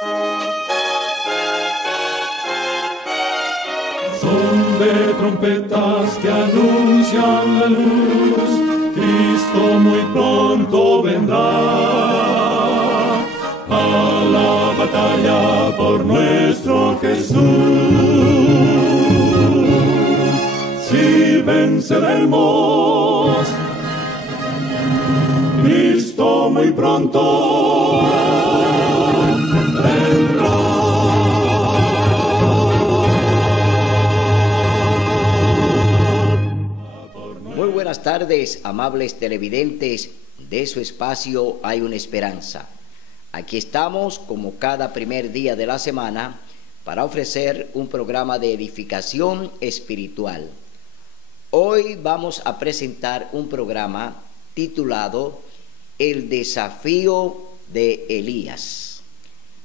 Son de trompetas que anuncian la luz, Cristo muy pronto vendrá a la batalla por nuestro Jesús. Si venceremos, Cristo muy pronto vendrá. Muy buenas tardes, amables televidentes de su espacio Hay una Esperanza. Aquí estamos, como cada primer día de la semana, para ofrecer un programa de edificación espiritual. Hoy vamos a presentar un programa titulado El desafío de Elías.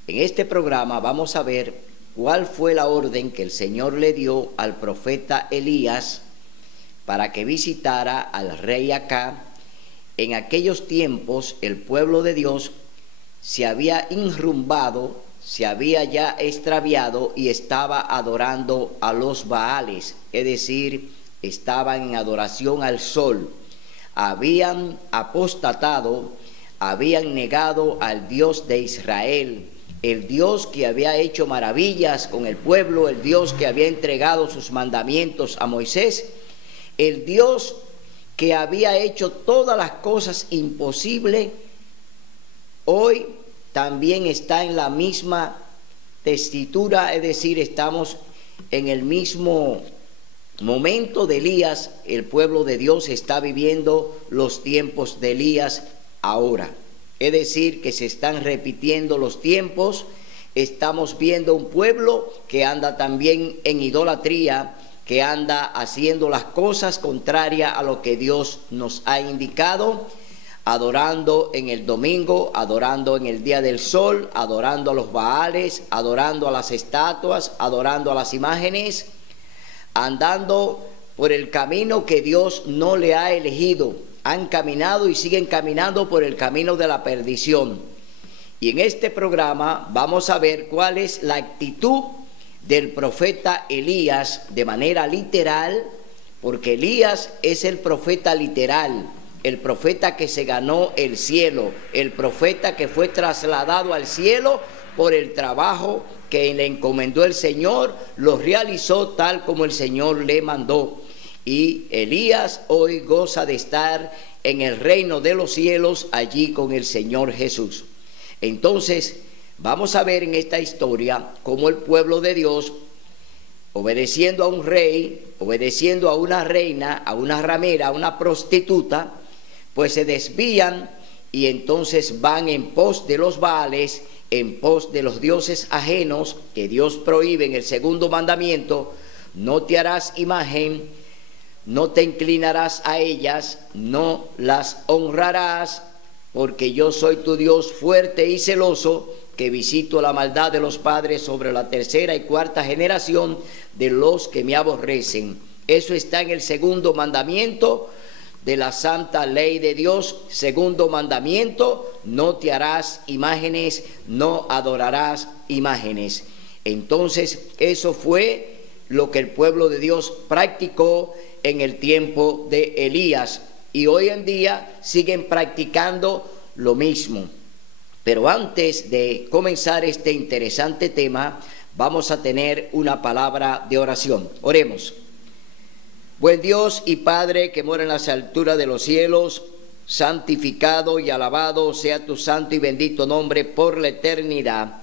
En este programa vamos a ver cuál fue la orden que el Señor le dio al profeta Elías para que visitara al rey Acab. En aquellos tiempos el pueblo de Dios se había enrumbado, se había ya extraviado y estaba adorando a los Baales, es decir, estaban en adoración al sol. Habían apostatado, habían negado al Dios de Israel, el Dios que había hecho maravillas con el pueblo, el Dios que había entregado sus mandamientos a Moisés, el Dios que había hecho todas las cosas imposibles. Hoy también está en la misma tesitura, es decir, estamos en el mismo momento de Elías. El pueblo de Dios está viviendo los tiempos de Elías ahora, es decir, que se están repitiendo los tiempos. Estamos viendo un pueblo que anda también en idolatría, que anda haciendo las cosas contrarias a lo que Dios nos ha indicado, adorando en el domingo, adorando en el día del sol, adorando a los Baales, adorando a las estatuas, adorando a las imágenes, andando por el camino que Dios no le ha elegido. Han caminado y siguen caminando por el camino de la perdición. Y en este programa vamos a ver cuál es la actitud del profeta Elías de manera literal, porque Elías es el profeta literal, el profeta que se ganó el cielo, el profeta que fue trasladado al cielo por el trabajo que le encomendó el Señor, lo realizó tal como el Señor le mandó. Y Elías hoy goza de estar en el reino de los cielos, allí con el Señor Jesús. Entonces, vamos a ver en esta historia cómo el pueblo de Dios, obedeciendo a un rey, obedeciendo a una reina, a una ramera, a una prostituta, pues se desvían y entonces van en pos de los Baales, en pos de los dioses ajenos que Dios prohíbe en el segundo mandamiento: no te harás imagen, no te inclinarás a ellas, no las honrarás, porque yo soy tu Dios fuerte y celoso, que visito la maldad de los padres sobre la tercera y cuarta generación de los que me aborrecen. Eso está en el segundo mandamiento de la santa ley de Dios. Segundo mandamiento: no te harás imágenes, no adorarás imágenes. Entonces, eso fue lo que el pueblo de Dios practicó en el tiempo de Elías, y hoy en día siguen practicando lo mismo. Pero antes de comenzar este interesante tema, vamos a tener una palabra de oración. Oremos. Buen Dios y Padre que mora en las alturas de los cielos, santificado y alabado sea tu santo y bendito nombre por la eternidad.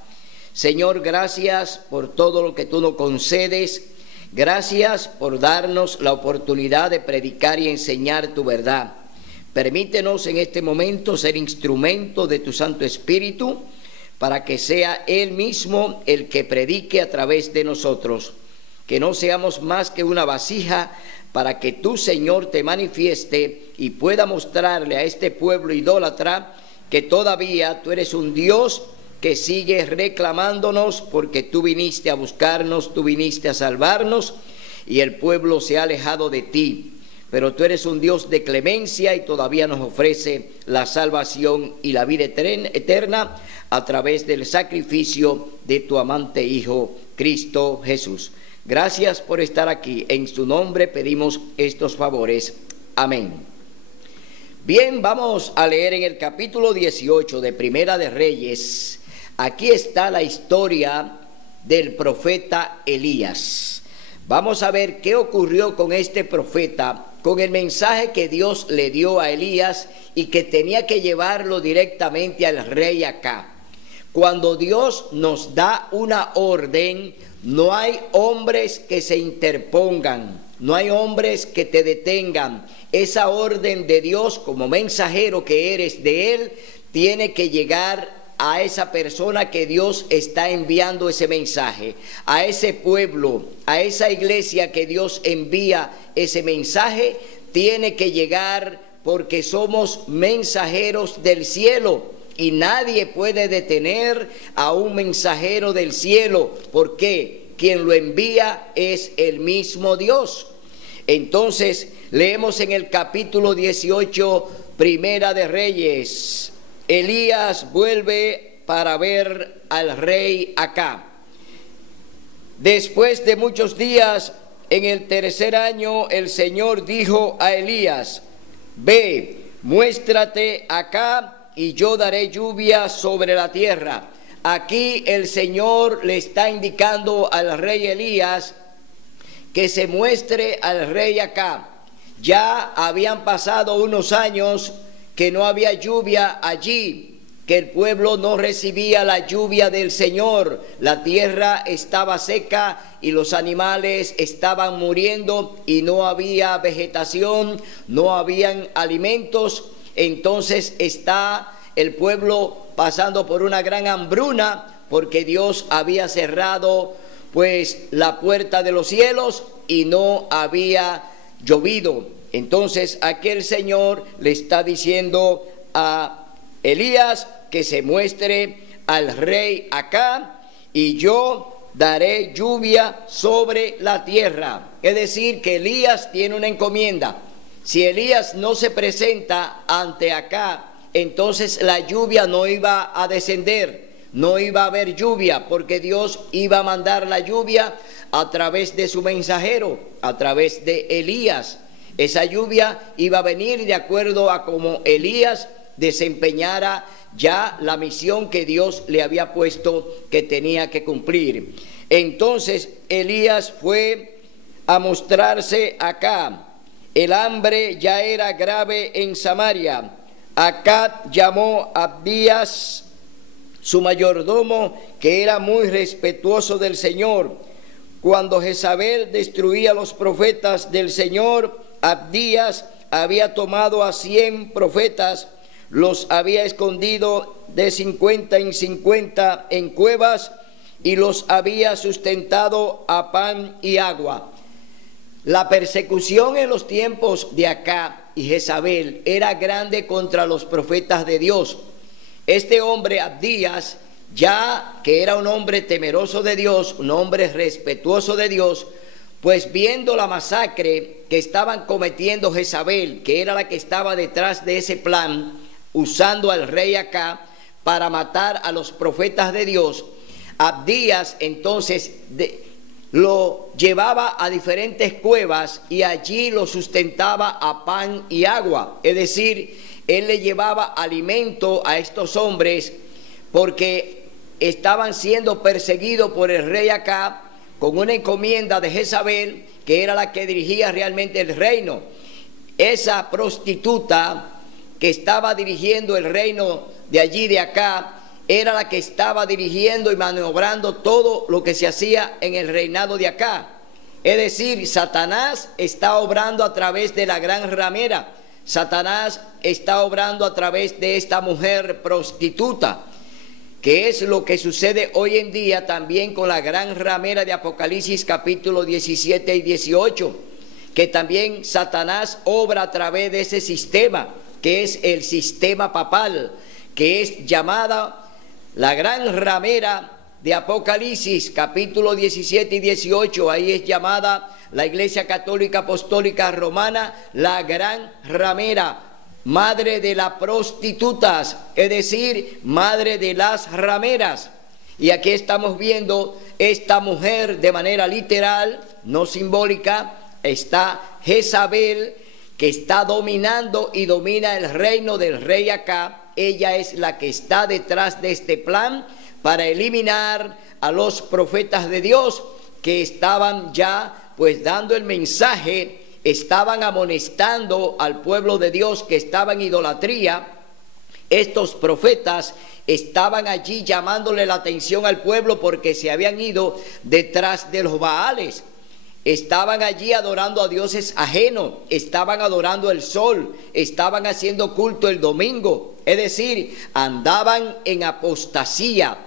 Señor, gracias por todo lo que tú nos concedes. Gracias por darnos la oportunidad de predicar y enseñar tu verdad. Permítenos en este momento ser instrumento de tu Santo Espíritu, para que sea Él mismo el que predique a través de nosotros. Que no seamos más que una vasija para que tú, Señor, te manifieste y pueda mostrarle a este pueblo idólatra que todavía tú eres un Dios que sigue reclamándonos, porque tú viniste a buscarnos, tú viniste a salvarnos, y el pueblo se ha alejado de ti. pero tú eres un Dios de clemencia y todavía nos ofrece la salvación y la vida eterna a través del sacrificio de tu amante Hijo, Cristo Jesús. Gracias por estar aquí. En su nombre pedimos estos favores. Amén. Bien, vamos a leer en el capítulo 18 de Primera de Reyes. Aquí está la historia del profeta Elías. Vamos a ver qué ocurrió con este profeta, con el mensaje que Dios le dio a Elías y que tenía que llevarlo directamente al rey Acab. Cuando Dios nos da una orden, no hay hombres que se interpongan, no hay hombres que te detengan. Esa orden de Dios, como mensajero que eres de Él, tiene que llegar a esa persona que Dios está enviando ese mensaje, a ese pueblo, a esa iglesia que Dios envía ese mensaje, tiene que llegar porque somos mensajeros del cielo y nadie puede detener a un mensajero del cielo, porque quien lo envía es el mismo Dios. Entonces, leemos en el capítulo 18, Primera de Reyes. Elías vuelve para ver al rey Acab. Después de muchos días, en el tercer año, el Señor dijo a Elías: ve, muéstrate acá y yo daré lluvia sobre la tierra. Aquí el Señor le está indicando al rey Elías que se muestre al rey Acab. Ya habían pasado unos años que no había lluvia allí, que el pueblo no recibía la lluvia del Señor. La tierra estaba seca y los animales estaban muriendo y no había vegetación, no habían alimentos. Entonces está el pueblo pasando por una gran hambruna porque Dios había cerrado pues la puerta de los cielos y no había llovido. Entonces aquel Señor le está diciendo a Elías que se muestre al rey Acab y yo daré lluvia sobre la tierra. Es decir, que Elías tiene una encomienda. Si Elías no se presenta ante Acab, entonces la lluvia no iba a descender, no iba a haber lluvia, porque Dios iba a mandar la lluvia a través de su mensajero, a través de Elías. Esa lluvia iba a venir de acuerdo a cómo Elías desempeñara ya la misión que Dios le había puesto que tenía que cumplir. Entonces Elías fue a mostrarse acá. El hambre ya era grave en Samaria. Acab llamó a Abdías, su mayordomo, que era muy respetuoso del Señor. Cuando Jezabel destruía a los profetas del Señor, Abdías había tomado a 100 profetas, los había escondido de 50 en 50 en cuevas y los había sustentado a pan y agua. La persecución en los tiempos de Acab y Jezabel era grande contra los profetas de Dios. Este hombre Abdías, ya que era un hombre temeroso de Dios, un hombre respetuoso de Dios, pues viendo la masacre que estaban cometiendo Jezabel, que era la que estaba detrás de ese plan, usando al rey Acab para matar a los profetas de Dios, Abdías entonces lo llevaba a diferentes cuevas y allí lo sustentaba a pan y agua. Es decir, él le llevaba alimento a estos hombres porque estaban siendo perseguidos por el rey Acab con una encomienda de Jezabel, que era la que dirigía realmente el reino. Esa prostituta que estaba dirigiendo el reino de allí de Acab era la que estaba dirigiendo y maniobrando todo lo que se hacía en el reinado de Acab. Es decir, Satanás está obrando a través de la gran ramera. Satanás está obrando a través de esta mujer prostituta, que es lo que sucede hoy en día también con la gran ramera de Apocalipsis capítulo 17 y 18, que también Satanás obra a través de ese sistema, que es el sistema papal, que es llamada la gran ramera de Apocalipsis, capítulo 17 y 18, ahí es llamada la Iglesia Católica Apostólica Romana la gran ramera, madre de las prostitutas, es decir, madre de las rameras. Y aquí estamos viendo esta mujer de manera literal, no simbólica. Está Jezabel, que está dominando y domina el reino del rey Acab. Ella es la que está detrás de este plan para eliminar a los profetas de Dios que estaban ya pues dando el mensaje, estaban amonestando al pueblo de Dios que estaba en idolatría. Estos profetas estaban allí llamándole la atención al pueblo porque se habían ido detrás de los Baales. Estaban allí adorando a dioses ajenos, estaban adorando el sol, estaban haciendo culto el domingo, es decir, andaban en apostasía.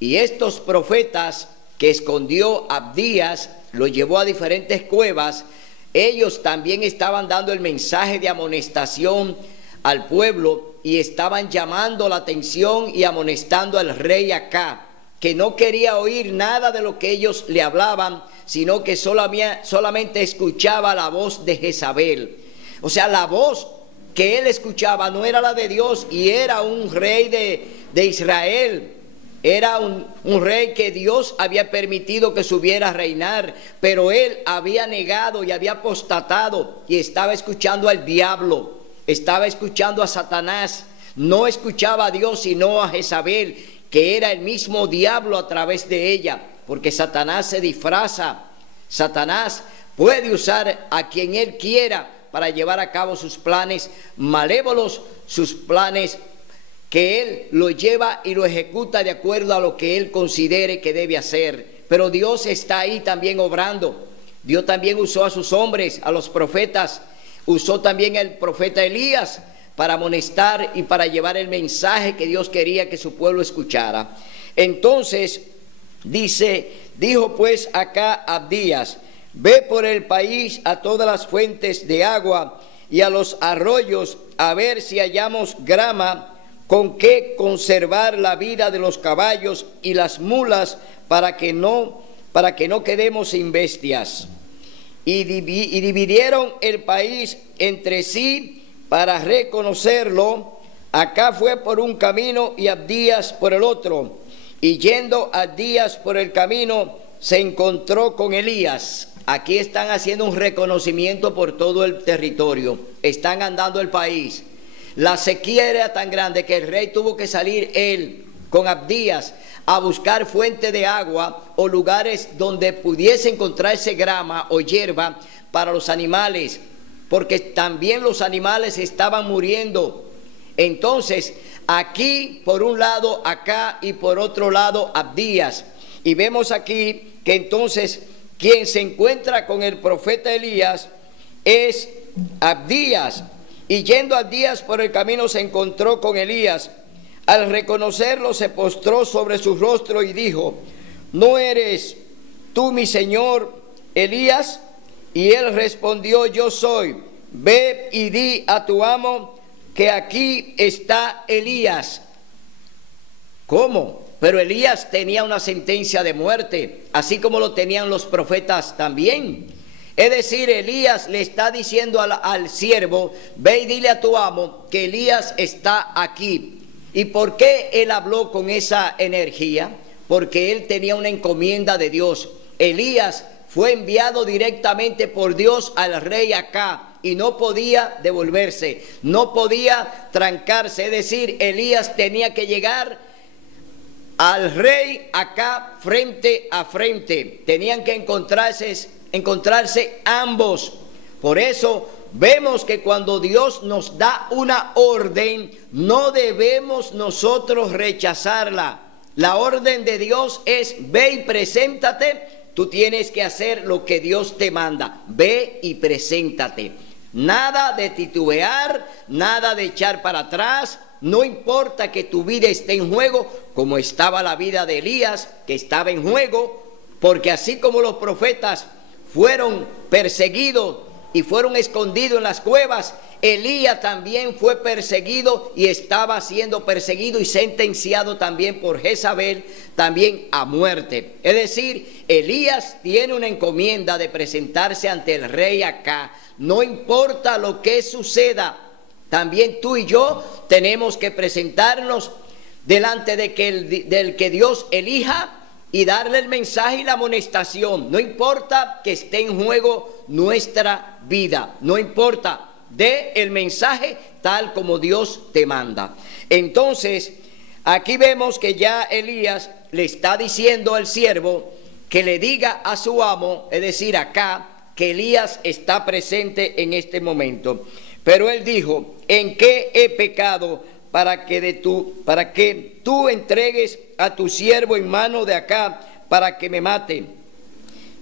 Y estos profetas que escondió Abdías, lo llevó a diferentes cuevas, ellos también estaban dando el mensaje de amonestación al pueblo y estaban llamando la atención y amonestando al rey Acab, que no quería oír nada de lo que ellos le hablaban, sino que solamente escuchaba la voz de Jezabel. O sea, la voz que él escuchaba no era la de Dios, y era un rey de Israel. Era un rey que Dios había permitido que subiera a reinar, pero él había negado y había apostatado y estaba escuchando al diablo, estaba escuchando a Satanás. No escuchaba a Dios sino a Jezabel, que era el mismo diablo a través de ella, porque Satanás se disfraza. Satanás puede usar a quien él quiera para llevar a cabo sus planes malévolos, sus planes que él lo lleva y lo ejecuta de acuerdo a lo que él considere que debe hacer. Pero Dios está ahí también obrando. Dios también usó a sus hombres, a los profetas. Usó también el profeta Elías para amonestar y para llevar el mensaje que Dios quería que su pueblo escuchara. Entonces, dijo pues acá Abdías: ve por el país a todas las fuentes de agua y a los arroyos, a ver si hallamos grama con que conservar la vida de los caballos y las mulas, para que no quedemos sin bestias. Y dividieron el país entre sí para reconocerlo. Acá fue por un camino y Abdías por el otro. Y yendo Abdías por el camino, se encontró con Elías. Aquí están haciendo un reconocimiento por todo el territorio. Están andando el país. La sequía era tan grande que el rey tuvo que salir él con Abdías a buscar fuente de agua o lugares donde pudiese encontrarse grama o hierba para los animales, porque también los animales estaban muriendo. Entonces, aquí por un lado acá y por otro lado Abdías. Y vemos aquí que entonces quien se encuentra con el profeta Elías es Abdías. Y yendo Abdías por el camino se encontró con Elías. Al reconocerlo se postró sobre su rostro y dijo: ¿no eres tú mi señor Elías? Y él respondió: yo soy. Ve y di a tu amo que aquí está Elías. ¿Cómo? Pero Elías tenía una sentencia de muerte, así como lo tenían los profetas también. Es decir, Elías le está diciendo al siervo: ve y dile a tu amo que Elías está aquí. ¿Y por qué él habló con esa energía? Porque él tenía una encomienda de Dios. Elías fue enviado directamente por Dios al rey Acab y no podía devolverse, no podía trancarse. Es decir, Elías tenía que llegar al rey Acab frente a frente. Tenían que encontrarse ambos. Por eso vemos que cuando Dios nos da una orden, no debemos nosotros rechazarla. La orden de Dios es: ve y preséntate. Tú tienes que hacer lo que Dios te manda. Ve y preséntate. Nada de titubear, nada de echar para atrás. No importa que tu vida esté en juego, como estaba la vida de Elías, que estaba en juego, porque así como los profetas fueron perseguidos y fueron escondidos en las cuevas, Elías también fue perseguido y estaba siendo perseguido y sentenciado también por Jezabel, también a muerte. Es decir, Elías tiene una encomienda de presentarse ante el rey Acab. No importa lo que suceda, también tú y yo tenemos que presentarnos delante del que Dios elija y darle el mensaje y la amonestación. No importa que esté en juego nuestra vida, no importa, dé el mensaje tal como Dios te manda. Entonces, aquí vemos que ya Elías le está diciendo al siervo que le diga a su amo, es decir, Acab, que Elías está presente en este momento. Pero él dijo: ¿en qué he pecado para que tú entregues a tu siervo en mano de Acab para que me mate?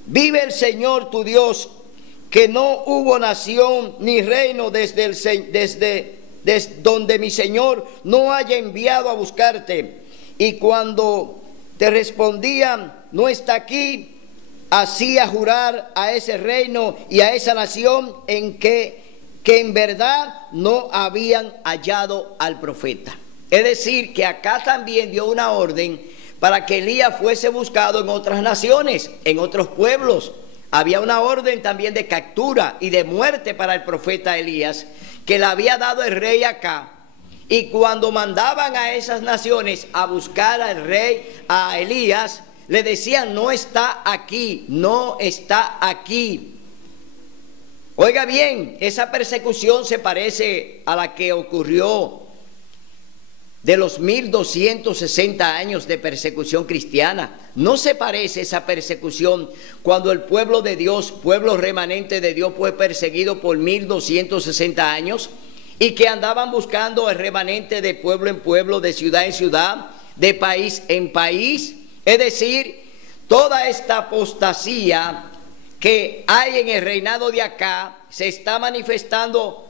Vive el Señor tu Dios, que no hubo nación ni reino desde donde mi Señor no haya enviado a buscarte. Y cuando te respondían: no está aquí, hacía jurar a ese reino y a esa nación en que en verdad no habían hallado al profeta. Es decir, que acá también dio una orden para que Elías fuese buscado en otras naciones, en otros pueblos. Había una orden también de captura y de muerte para el profeta Elías, que le había dado el rey Acab. Y cuando mandaban a esas naciones a buscar al rey, a Elías, le decían: no está aquí, no está aquí. Oiga bien, esa persecución se parece a la que ocurrió de los 1260 años de persecución cristiana. No se parece esa persecución cuando el pueblo de Dios, pueblo remanente de Dios, fue perseguido por 1260 años y que andaban buscando el remanente de pueblo en pueblo, de ciudad en ciudad, de país en país. Es decir, toda esta apostasía que hay en el reinado de Acab se está manifestando,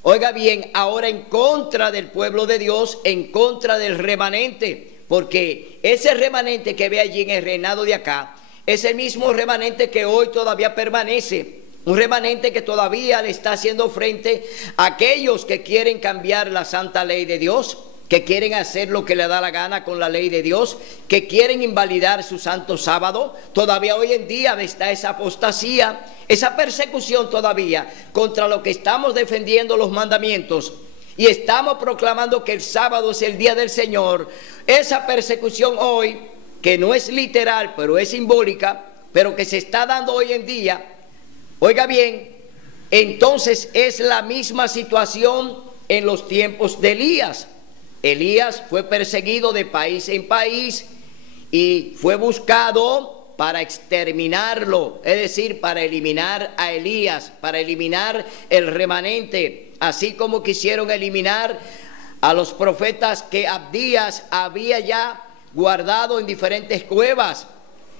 oiga bien, ahora en contra del pueblo de Dios, en contra del remanente, porque ese remanente que ve allí en el reinado de Acab es el mismo remanente que hoy todavía permanece, un remanente que todavía le está haciendo frente a aquellos que quieren cambiar la santa ley de Dios, que quieren hacer lo que le da la gana con la ley de Dios, que quieren invalidar su santo sábado. Todavía hoy en día está esa apostasía, esa persecución todavía contra lo que estamos defendiendo los mandamientos y estamos proclamando que el sábado es el día del Señor. Esa persecución hoy, que no es literal, pero es simbólica, pero que se está dando hoy en día, oiga bien, entonces es la misma situación en los tiempos de Elías. Elías fue perseguido de país en país y fue buscado para exterminarlo, es decir, para eliminar a Elías, para eliminar el remanente, así como quisieron eliminar a los profetas que Abdías había ya guardado en diferentes cuevas.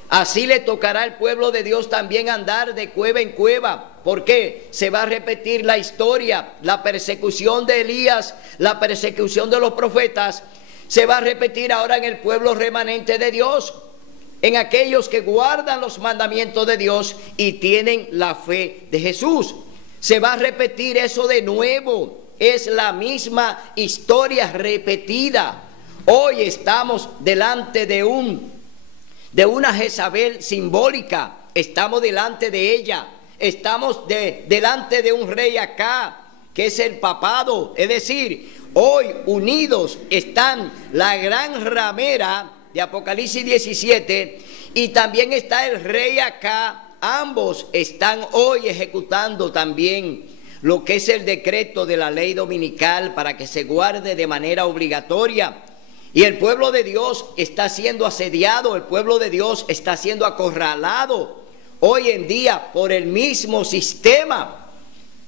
Así le tocará al pueblo de Dios también andar de cueva en cueva. ¿Por qué? Se va a repetir la historia, la persecución de Elías, la persecución de los profetas, se va a repetir ahora en el pueblo remanente de Dios, en aquellos que guardan los mandamientos de Dios y tienen la fe de Jesús. Se va a repetir eso de nuevo, es la misma historia repetida. Hoy estamos delante de una Jezabel simbólica, estamos delante de ella, estamos delante de un rey Acab, que es el papado. Es decir, hoy unidos están la gran ramera de Apocalipsis 17 y también está el rey Acab. Ambos están hoy ejecutando también lo que es el decreto de la ley dominical para que se guarde de manera obligatoria. Y el pueblo de Dios está siendo asediado, el pueblo de Dios está siendo acorralado hoy en día por el mismo sistema.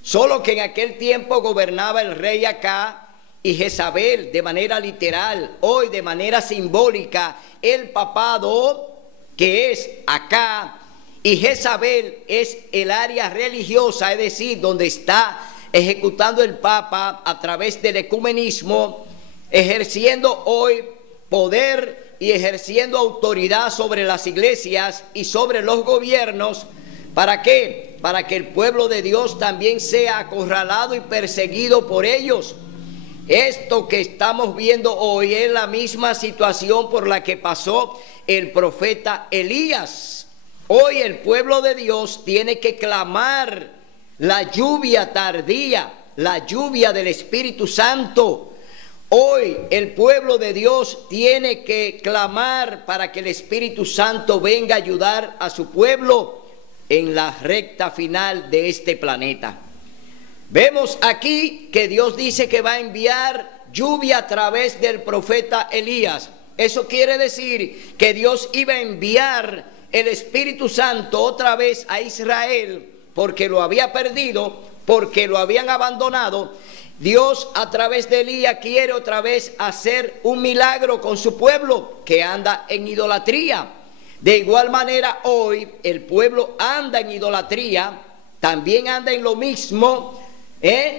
Solo que en aquel tiempo gobernaba el rey Acab y Jezabel de manera literal, hoy de manera simbólica, el papado que es Acab y Jezabel es el área religiosa, es decir, donde está ejecutando el Papa a través del ecumenismo, ejerciendo hoy poder y ejerciendo autoridad sobre las iglesias y sobre los gobiernos ¿Para qué? Para que el pueblo de Dios también sea acorralado y perseguido por ellos. Esto que estamos viendo hoy es la misma situación por la que pasó el profeta Elías. Hoy el pueblo de Dios tiene que clamar la lluvia tardía, la lluvia del Espíritu Santo. Hoy el pueblo de Dios tiene que clamar para que el Espíritu Santo venga a ayudar a su pueblo en la recta final de este planeta. Vemos aquí que Dios dice que va a enviar lluvia a través del profeta Elías. Eso quiere decir que Dios iba a enviar el Espíritu Santo otra vez a Israel porque lo había perdido, porque lo habían abandonado. Dios a través de Elías quiere otra vez hacer un milagro con su pueblo que anda en idolatría. De igual manera hoy el pueblo anda en idolatría, también anda en lo mismo,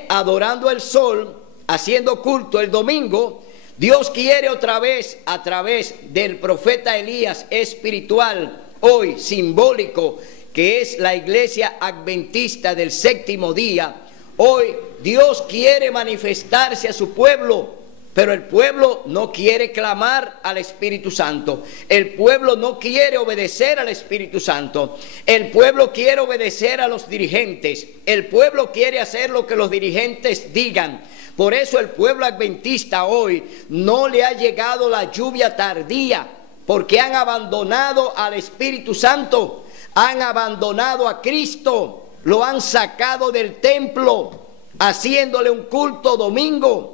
adorando el sol, haciendo culto el domingo. Dios quiere otra vez a través del profeta Elías espiritual, hoy simbólico, que es la iglesia adventista del séptimo día. Hoy Dios quiere manifestarse a su pueblo, pero el pueblo no quiere clamar al Espíritu Santo. El pueblo no quiere obedecer al Espíritu Santo. El pueblo quiere obedecer a los dirigentes. El pueblo quiere hacer lo que los dirigentes digan. Por eso el pueblo adventista hoy no le ha llegado la lluvia tardía, porque han abandonado al Espíritu Santo, han abandonado a Cristo, lo han sacado del templo, haciéndole un culto domingo.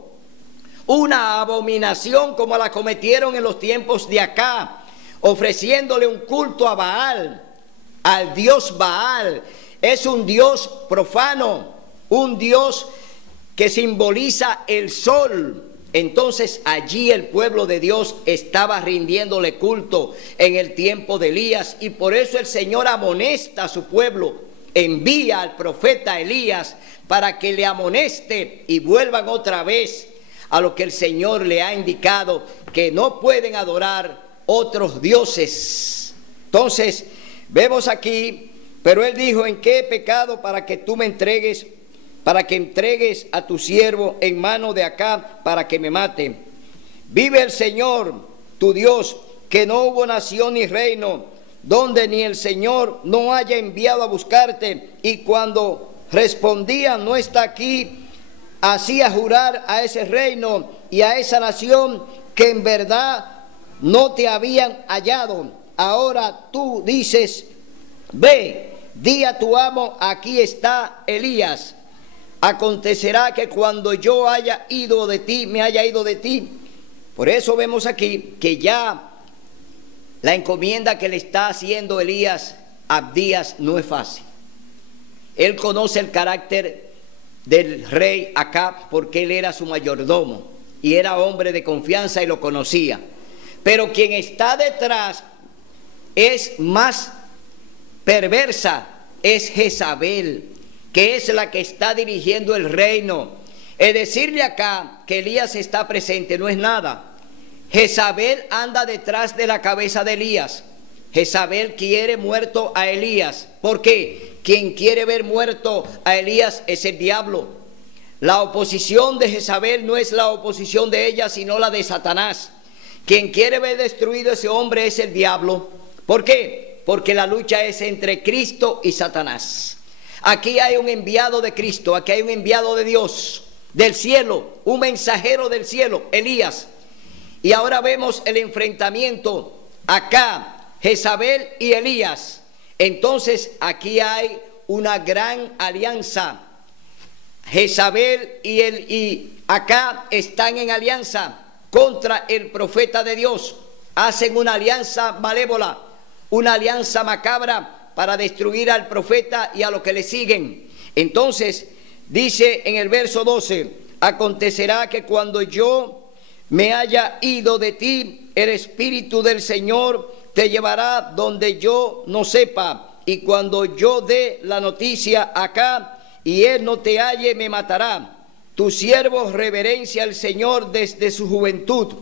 Una abominación como la cometieron en los tiempos de acá, ofreciéndole un culto a Baal, al dios Baal. Es un dios profano, un dios que simboliza el sol. Entonces allí el pueblo de Dios estaba rindiéndole culto en el tiempo de Elías, y por eso el Señor amonesta a su pueblo, envía al profeta Elías para que le amoneste y vuelvan otra vez a lo que el Señor le ha indicado, que no pueden adorar otros dioses. Entonces, vemos aquí, pero él dijo: ¿en qué he pecado para que tú me entregues, para que entregues a tu siervo en mano de Acab para que me mate? Vive el Señor, tu Dios, que no hubo nación ni reino donde ni el Señor no haya enviado a buscarte. Y cuando respondían: no está aquí, hacía jurar a ese reino y a esa nación que en verdad no te habían hallado. Ahora tú dices: ve, di a tu amo, aquí está Elías. Acontecerá que cuando yo haya ido de ti, me haya ido de ti. Por eso vemos aquí que ya la encomienda que le está haciendo Elías a Abdías no es fácil. Él conoce el carácter del rey Acab porque él era su mayordomo y era hombre de confianza y lo conocía. Pero quien está detrás es más perversa, es Jezabel, que es la que está dirigiendo el reino. Es decirle acá que Elías está presente no es nada. Jezabel anda detrás de la cabeza de Elías. Jezabel quiere muerto a Elías. ¿Por qué? Quien quiere ver muerto a Elías es el diablo. La oposición de Jezabel no es la oposición de ella, sino la de Satanás. Quien quiere ver destruido a ese hombre es el diablo. ¿Por qué? Porque la lucha es entre Cristo y Satanás. Aquí hay un enviado de Cristo, aquí hay un enviado de Dios, del cielo, un mensajero del cielo, Elías. Y ahora vemos el enfrentamiento acá, Jezabel y Elías. Entonces aquí hay una gran alianza. Jezabel y acá están en alianza contra el profeta de Dios. Hacen una alianza malévola, una alianza macabra para destruir al profeta y a los que le siguen. Entonces dice en el verso 12: acontecerá que cuando yo me haya ido de ti, el Espíritu del Señor te llevará donde yo no sepa, y cuando yo dé la noticia acá y él no te halle, me matará. Tu siervo reverencia al Señor desde su juventud.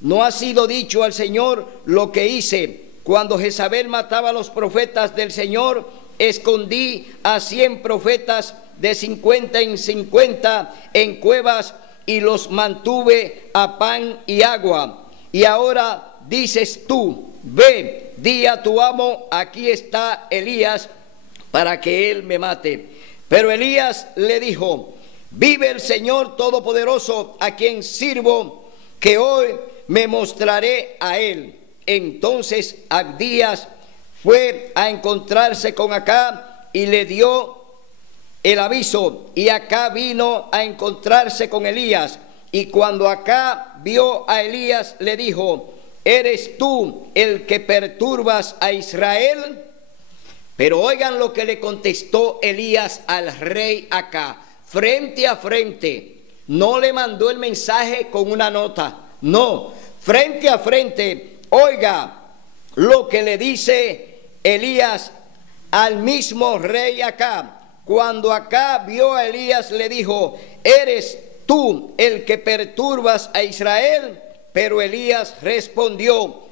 No ha sido dicho al Señor lo que hice cuando Jezabel mataba a los profetas del Señor escondí a 100 profetas de 50 en 50 en cuevas y los mantuve a pan y agua. Y ahora dices tú, ve, di a tu amo, aquí está Elías, para que él me mate. Pero Elías le dijo, vive el Señor Todopoderoso, a quien sirvo, que hoy me mostraré a él. Entonces Abdías fue a encontrarse con Acab y le dio el aviso, y Acab vino a encontrarse con Elías. Y cuando Acab vio a Elías, le dijo, ¿eres tú el que perturbas a Israel? Pero oigan lo que le contestó Elías al rey Acab, frente a frente. No le mandó el mensaje con una nota, no, frente a frente. Oiga lo que le dice Elías al mismo rey Acab. Cuando Acab vio a Elías, le dijo, ¿eres tú el que perturbas a Israel? Pero Elías respondió,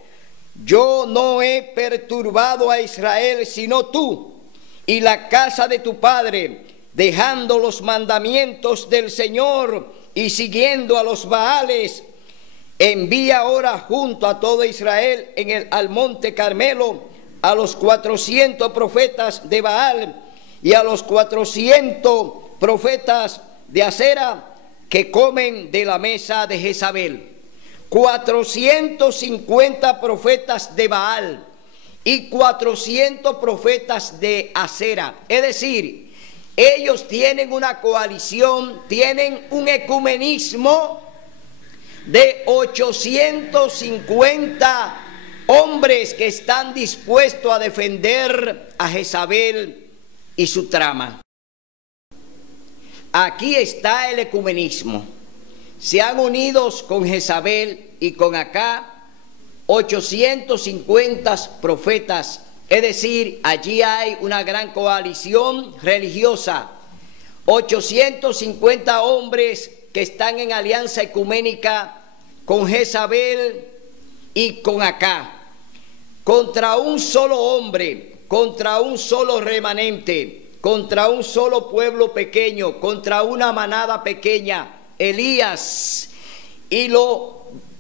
yo no he perturbado a Israel sino tú y la casa de tu padre, dejando los mandamientos del Señor y siguiendo a los Baales. Envía ahora junto a todo Israel al monte Carmelo a los 400 profetas de Baal y a los 400 profetas de Acera que comen de la mesa de Jezabel. 450 profetas de Baal y 400 profetas de Acera. Es decir, ellos tienen una coalición, tienen un ecumenismo de 850 hombres que están dispuestos a defender a Jezabel y su trama. Aquí está el ecumenismo. Se han unido con Jezabel y con Acab 850 profetas. Es decir, allí hay una gran coalición religiosa. 850 hombres que están en alianza ecuménica con Jezabel y con Acab, contra un solo hombre, contra un solo remanente, contra un solo pueblo pequeño, contra una manada pequeña. Elías y los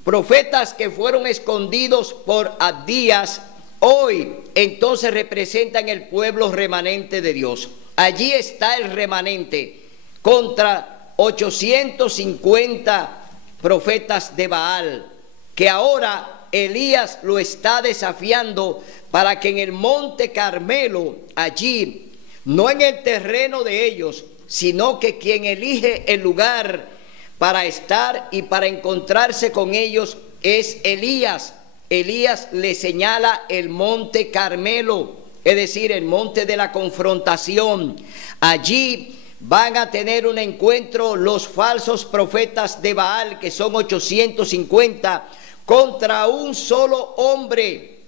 profetas que fueron escondidos por Abdías, hoy entonces representan el pueblo remanente de Dios. Allí está el remanente contra 850 profetas de Baal, que ahora Elías lo está desafiando para que en el monte Carmelo, allí, no en el terreno de ellos, sino que quien elige el lugar para estar y para encontrarse con ellos es Elías. Elías le señala el monte Carmelo, es decir, el monte de la confrontación. Allí van a tener un encuentro los falsos profetas de Baal, que son 850, contra un solo hombre,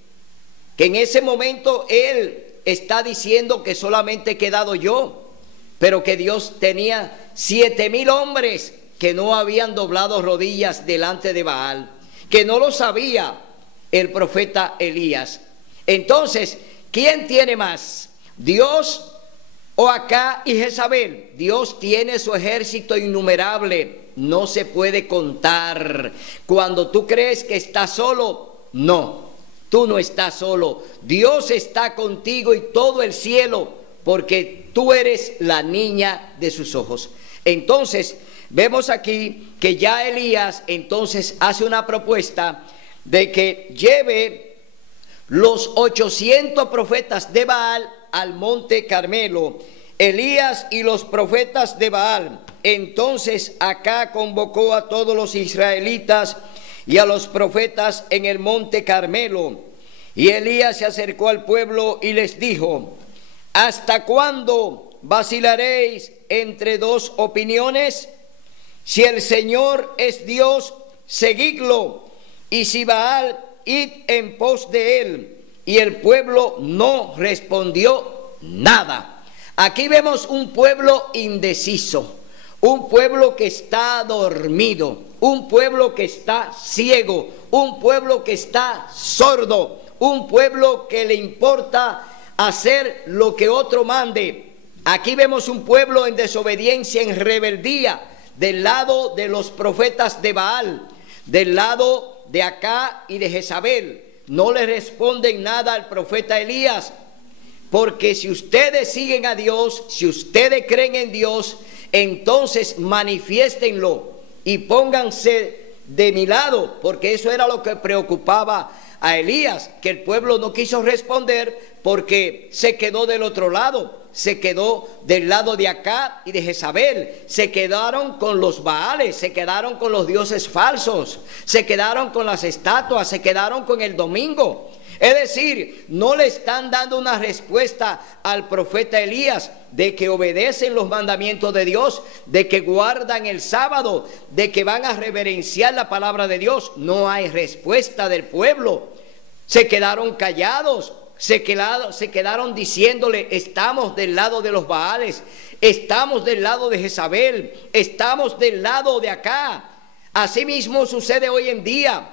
que en ese momento él está diciendo que solamente he quedado yo, pero que Dios tenía 7,000 hombres que no habían doblado rodillas delante de Baal, que no lo sabía el profeta Elías. Entonces, ¿quién tiene más? ¿Dios o Acab y Jezabel? Dios tiene su ejército innumerable, no se puede contar. Cuando tú crees que estás solo, no, tú no estás solo. Dios está contigo y todo el cielo, porque tú eres la niña de sus ojos. Entonces, vemos aquí que ya Elías entonces hace una propuesta de que lleve los 800 profetas de Baal al monte Carmelo. Elías y los profetas de Baal. Entonces Acab convocó a todos los israelitas y a los profetas en el monte Carmelo. Y Elías se acercó al pueblo y les dijo: ¿hasta cuándo vacilaréis entre dos opiniones? Si el Señor es Dios, seguidlo, y si Baal, id en pos de él. Y el pueblo no respondió nada. Aquí vemos un pueblo indeciso, un pueblo que está dormido, un pueblo que está ciego, un pueblo que está sordo, un pueblo que le importa hacer lo que otro mande. Aquí vemos un pueblo en desobediencia, en rebeldía, del lado de los profetas de Baal, del lado de Acá y de Jezabel. No le responden nada al profeta Elías, porque si ustedes siguen a Dios, si ustedes creen en Dios, entonces manifiéstenlo y pónganse de mi lado, porque eso era lo que preocupaba a Elías, que el pueblo no quiso responder porque se quedó del otro lado, se quedó del lado de Acá y de Jezabel, se quedaron con los Baales, se quedaron con los dioses falsos, se quedaron con las estatuas, se quedaron con el domingo. Es decir, no le están dando una respuesta al profeta Elías de que obedecen los mandamientos de Dios, de que guardan el sábado, de que van a reverenciar la palabra de Dios. No hay respuesta del pueblo. Se quedaron callados, se quedaron diciéndole: estamos del lado de los Baales, estamos del lado de Jezabel, estamos del lado de Acá. Así mismo sucede hoy en día.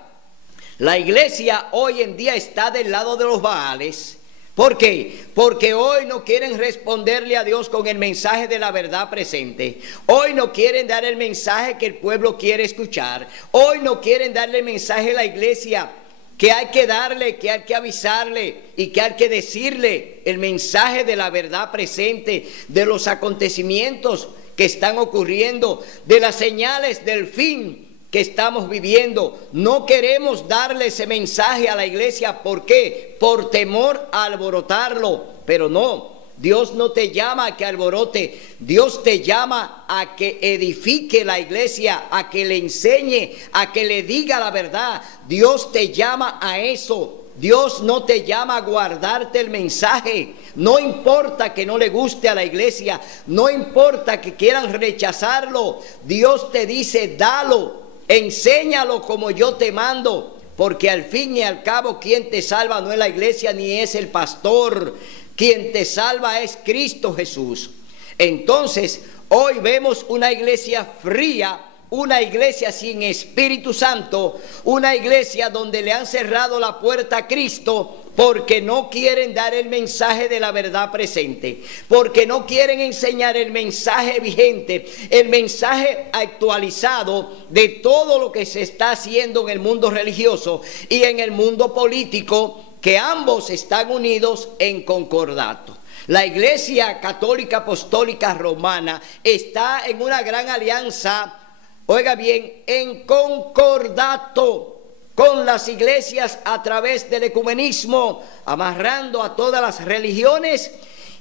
La iglesia hoy en día está del lado de los Baales. ¿Por qué? Porque hoy no quieren responderle a Dios con el mensaje de la verdad presente. Hoy no quieren dar el mensaje que el pueblo quiere escuchar. Hoy no quieren darle el mensaje a la iglesia que hay que darle, que hay que avisarle y que hay que decirle el mensaje de la verdad presente, de los acontecimientos que están ocurriendo, de las señales del fin que estamos viviendo. No queremos darle ese mensaje a la iglesia. ¿Por qué? Por temor a alborotarlo. Pero no, Dios no te llama a que alborote. Dios te llama a que edifique la iglesia, a que le enseñe, a que le diga la verdad. Dios te llama a eso. Dios no te llama a guardarte el mensaje. No importa que no le guste a la iglesia, no importa que quieran rechazarlo. Dios te dice: dalo. Enséñalo como yo te mando, porque al fin y al cabo quien te salva no es la iglesia ni es el pastor. Quien te salva es Cristo Jesús. Entonces, hoy vemos una iglesia fría, una iglesia sin Espíritu Santo, una iglesia donde le han cerrado la puerta a Cristo porque no quieren dar el mensaje de la verdad presente, porque no quieren enseñar el mensaje vigente, el mensaje actualizado de todo lo que se está haciendo en el mundo religioso y en el mundo político, que ambos están unidos en concordato. La Iglesia Católica Apostólica Romana está en una gran alianza, oiga bien, en concordato con las iglesias a través del ecumenismo, amarrando a todas las religiones,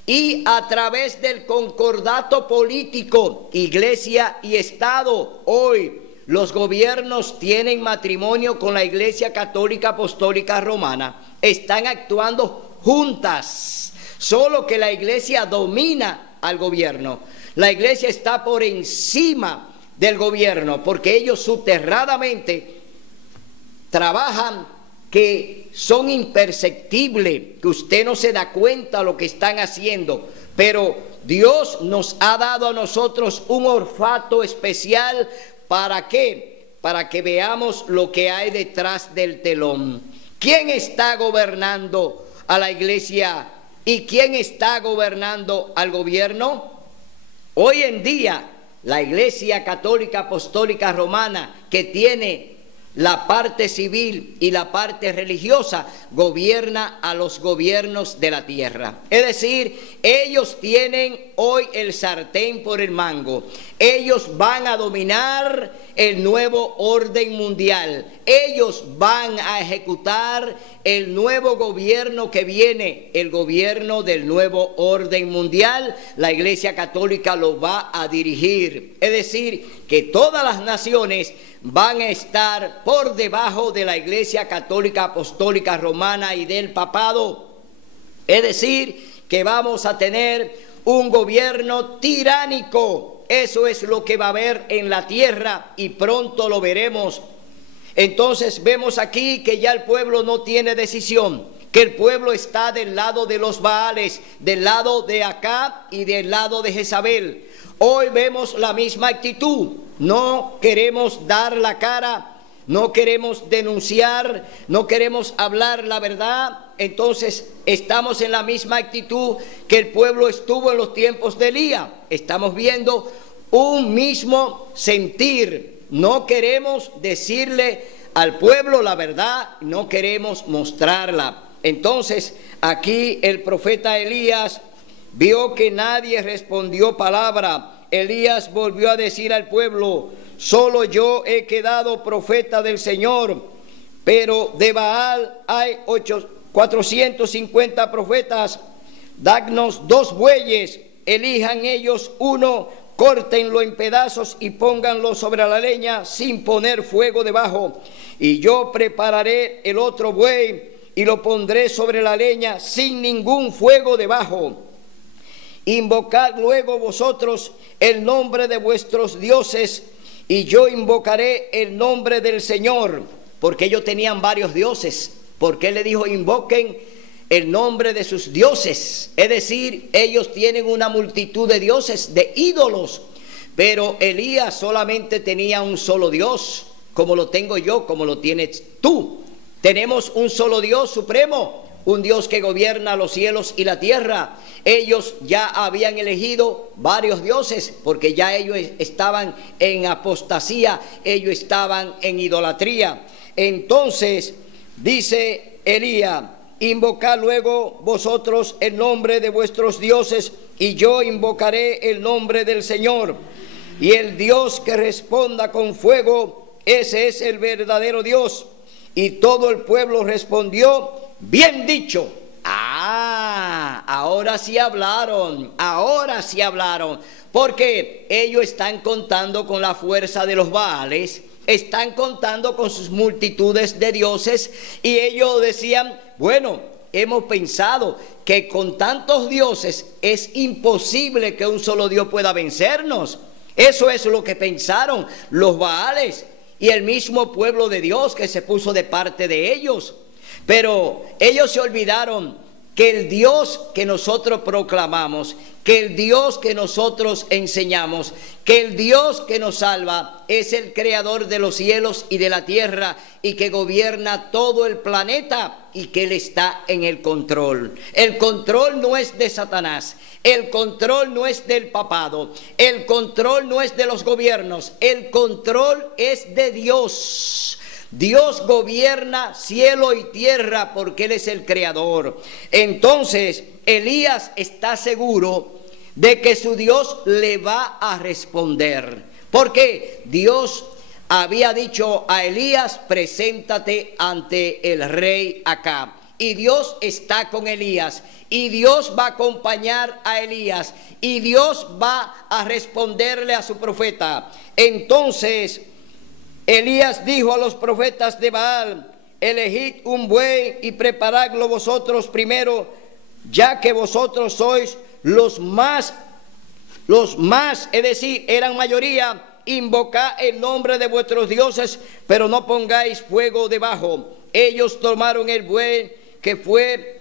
y a través del concordato político, iglesia y Estado. Hoy los gobiernos tienen matrimonio con la Iglesia Católica Apostólica Romana, están actuando juntas, solo que la iglesia domina al gobierno. La iglesia está por encima del gobierno, porque ellos subterradamente trabajan que son imperceptibles, que usted no se da cuenta lo que están haciendo, pero Dios nos ha dado a nosotros un olfato especial. ¿Para qué? Para que veamos lo que hay detrás del telón. ¿Quién está gobernando a la iglesia y quién está gobernando al gobierno? Hoy en día, la Iglesia Católica Apostólica Romana, que tiene la parte civil y la parte religiosa, gobierna a los gobiernos de la tierra. Es decir, ellos tienen hoy el sartén por el mango. Ellos van a dominar el nuevo orden mundial. Ellos van a ejecutar el nuevo gobierno que viene, el gobierno del nuevo orden mundial. La Iglesia Católica lo va a dirigir. Es decir, que todas las naciones van a estar por debajo de la Iglesia Católica Apostólica Romana y del papado. Es decir, que vamos a tener un gobierno tiránico. Eso es lo que va a haber en la tierra y pronto lo veremos. Entonces vemos aquí que ya el pueblo no tiene decisión, que el pueblo está del lado de los Baales, del lado de Acá y del lado de Jezabel. Hoy vemos la misma actitud. No queremos dar la cara, no queremos denunciar, no queremos hablar la verdad, entonces estamos en la misma actitud que el pueblo estuvo en los tiempos de Elías. Estamos viendo un mismo sentir. No queremos decirle al pueblo la verdad, no queremos mostrarla. Entonces aquí el profeta Elías vio que nadie respondió palabra. Elías volvió a decir al pueblo: solo yo he quedado profeta del Señor, pero de Baal hay 450 profetas. Dadnos 2 bueyes, elijan ellos uno, córtenlo en pedazos y pónganlo sobre la leña sin poner fuego debajo. Y yo prepararé el otro buey y lo pondré sobre la leña sin ningún fuego debajo. Invocad luego vosotros el nombre de vuestros dioses, y yo invocaré el nombre del Señor. Porque ellos tenían varios dioses. Porque él le dijo: invoquen el nombre de sus dioses. Es decir, ellos tienen una multitud de dioses, de ídolos. Pero Elías solamente tenía un solo Dios, como lo tengo yo, como lo tienes tú. Tenemos un solo Dios supremo, un Dios que gobierna los cielos y la tierra. Ellos ya habían elegido varios dioses, porque ya ellos estaban en apostasía, ellos estaban en idolatría. Entonces dice Elías: invocad luego vosotros el nombre de vuestros dioses, y yo invocaré el nombre del Señor. Y el Dios que responda con fuego, ese es el verdadero Dios. Y todo el pueblo respondió: bien dicho. Ahora sí hablaron, porque ellos están contando con la fuerza de los Baales, están contando con sus multitudes de dioses, y ellos decían: bueno, hemos pensado que con tantos dioses es imposible que un solo Dios pueda vencernos. Eso es lo que pensaron los Baales y el mismo pueblo de Dios que se puso de parte de ellos. Pero ellos se olvidaron que el Dios que nosotros proclamamos, que el Dios que nosotros enseñamos, que el Dios que nos salva es el creador de los cielos y de la tierra, y que gobierna todo el planeta, y que Él está en el control. El control no es de Satanás, el control no es del papado, el control no es de los gobiernos, el control es de Dios. Dios gobierna cielo y tierra porque Él es el creador. Entonces Elías está seguro de que su Dios le va a responder, porque Dios había dicho a Elías: preséntate ante el rey Acab. Y Dios está con Elías, y Dios va a acompañar a Elías, y Dios va a responderle a su profeta. Entonces Elías dijo a los profetas de Baal: elegid un buey y preparadlo vosotros primero, ya que vosotros sois los más, es decir, eran mayoría. Invocad el nombre de vuestros dioses, pero no pongáis fuego debajo. Ellos tomaron el buey que fue,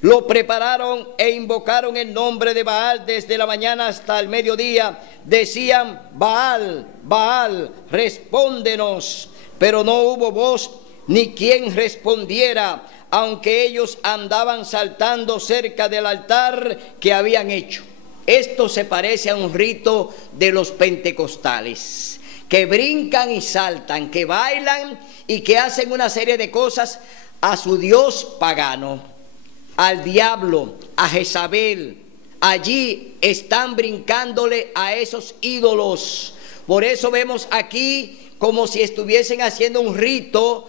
lo prepararon e invocaron el nombre de Baal desde la mañana hasta el mediodía. Decían: Baal, Baal, respóndenos. Pero no hubo voz ni quien respondiera, aunque ellos andaban saltando cerca del altar que habían hecho. Esto se parece a un rito de los pentecostales, que brincan y saltan, que bailan y que hacen una serie de cosas a su dios pagano, al diablo, a Jezabel. Allí están brincándole a esos ídolos. Por eso vemos aquí como si estuviesen haciendo un rito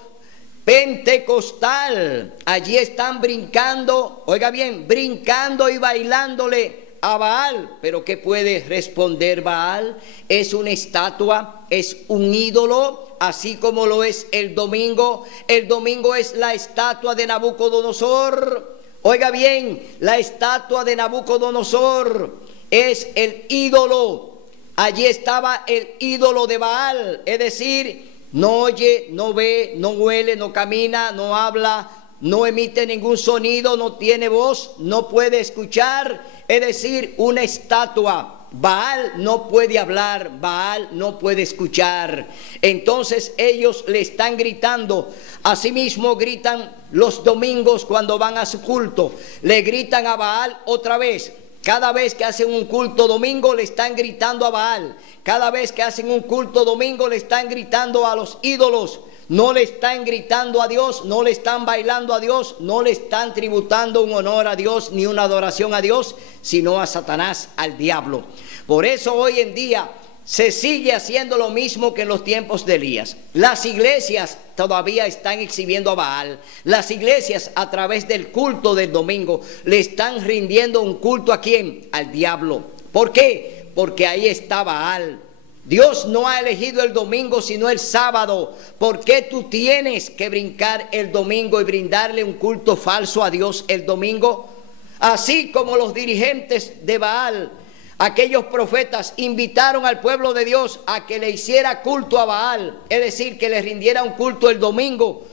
pentecostal. Allí están brincando, oiga bien, brincando y bailándole a Baal. Pero ¿qué puede responder Baal? Es una estatua, es un ídolo, así como lo es el domingo. El domingo es la estatua de Nabucodonosor. Oiga bien, la estatua de Nabucodonosor es el ídolo. Allí estaba el ídolo de Baal, es decir, no oye, no ve, no huele, no camina, no habla, no emite ningún sonido, no tiene voz, no puede escuchar, es decir, una estatua. Baal no puede hablar, Baal no puede escuchar. Entonces ellos le están gritando. Asimismo gritan los domingos cuando van a su culto. Le gritan a Baal otra vez. Cada vez que hacen un culto domingo le están gritando a Baal. Cada vez que hacen un culto domingo le están gritando a los ídolos. No le están gritando a Dios, no le están bailando a Dios, no le están tributando un honor a Dios ni una adoración a Dios, sino a Satanás, al diablo. Por eso hoy en día se sigue haciendo lo mismo que en los tiempos de Elías. Las iglesias todavía están exhibiendo a Baal. Las iglesias a través del culto del domingo le están rindiendo un culto ¿a quién? Al diablo. ¿Por qué? Porque ahí está Baal. Dios no ha elegido el domingo sino el sábado. ¿Por qué tú tienes que brincar el domingo y brindarle un culto falso a Dios el domingo? Así como los dirigentes de Baal, aquellos profetas invitaron al pueblo de Dios a que le hiciera culto a Baal, es decir, que le rindiera un culto el domingo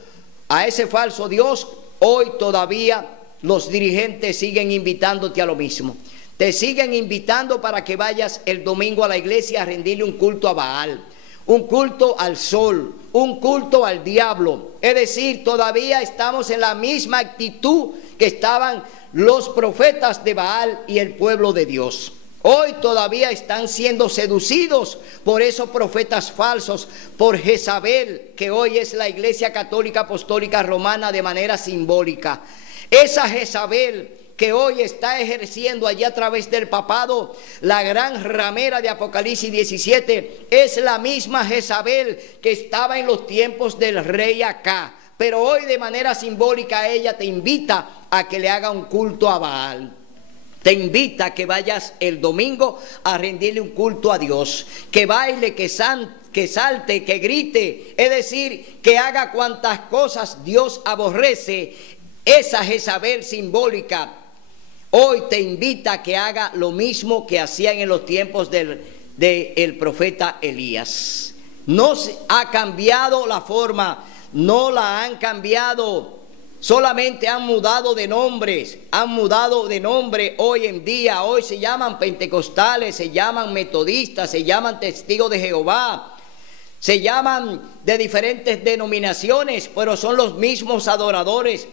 a ese falso Dios. Hoy todavía los dirigentes siguen invitándote a lo mismo. Te siguen invitando para que vayas el domingo a la iglesia a rendirle un culto a Baal, un culto al sol, un culto al diablo. Es decir, todavía estamos en la misma actitud que estaban los profetas de Baal y el pueblo de Dios. Hoy todavía están siendo seducidos por esos profetas falsos, por Jezabel, que hoy es la Iglesia Católica Apostólica Romana de manera simbólica. Esa Jezabel que hoy está ejerciendo allí a través del papado, la gran ramera de Apocalipsis 17, es la misma Jezabel que estaba en los tiempos del rey Acá. Pero hoy de manera simbólica ella te invita a que le haga un culto a Baal. Te invita a que vayas el domingo a rendirle un culto a Dios, que baile, que salte, que grite, es decir, que haga cuantas cosas Dios aborrece. Esa Jezabel simbólica hoy te invita a que haga lo mismo que hacían en los tiempos del profeta Elías. No se ha cambiado la forma, no la han cambiado, solamente han mudado de nombres, han mudado de nombre hoy en día. Hoy se llaman pentecostales, se llaman metodistas, se llaman testigos de Jehová, se llaman de diferentes denominaciones, pero son los mismos adoradores